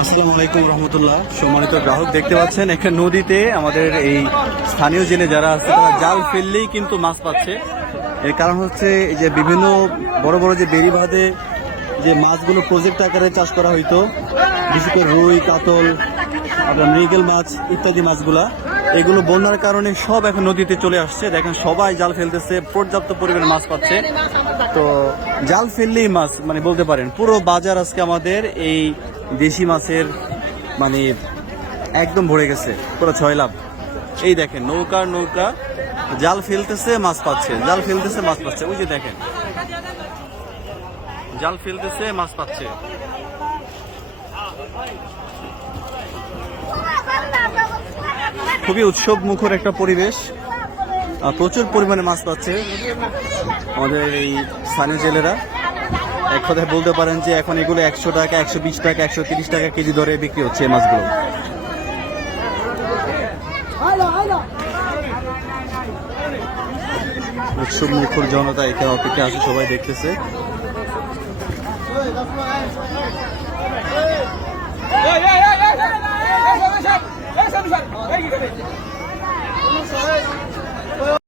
আসসালামু আলাইকুম রহমতুল্লাহ। সম্মানিত গ্রাহক দেখতে পাচ্ছেন, একটা নদীতে আমাদের এই স্থানীয় জেলে যারা আছে, তারা জাল ফেললেই কিন্তু মাছ পাচ্ছে। এর কারণ হচ্ছে এই যে বিভিন্ন বড় বড় যে বেরি বাঁধে, যে মাছগুলো প্রজেক্ট আকারে চাষ করা হইতো, বিশেষ করে রুই, কাতল আপনার মৃগেল মাছ ইত্যাদি মাছগুলা, এগুলো বন্যার কারণে সব এখন নদীতে চলে আসছে। দেখেন সবাই জাল ফেলতেছে, পর্যাপ্ত পরিমাণে মাছ পাচ্ছে। তো জাল ফেললেই মাছ মানে বলতে পারেন, পুরো বাজার আজকে আমাদের এই দেশি মাছের মানে একদম ভরে গেছে, পুরো ছয় লাভ। এই দেখেন নৌকার নৌকা, জাল ফেলতেছে, মাছ পাচ্ছে, জাল ফেলতেছে, মাছ পাচ্ছে। ওই যে দেখেন, জাল ফেলতেছে, মাছ পাচ্ছে। খুবই উৎসব মুখর একটা পরিবেশ। প্রচুর পরিমাণে মাছ পাচ্ছে আমাদের এই স্থানীয় জেলেরা। এক কথায় বলতে পারেন যে এখন এগুলো একশো টাকা, একশো বিশ টাকা, একশো তিরিশ টাকা কেজি দরে বিক্রি হচ্ছে এই মাছগুলো। উৎসব মুখর জনতা এখানে অপেক্ষা আছে সবাই দেখতেছে।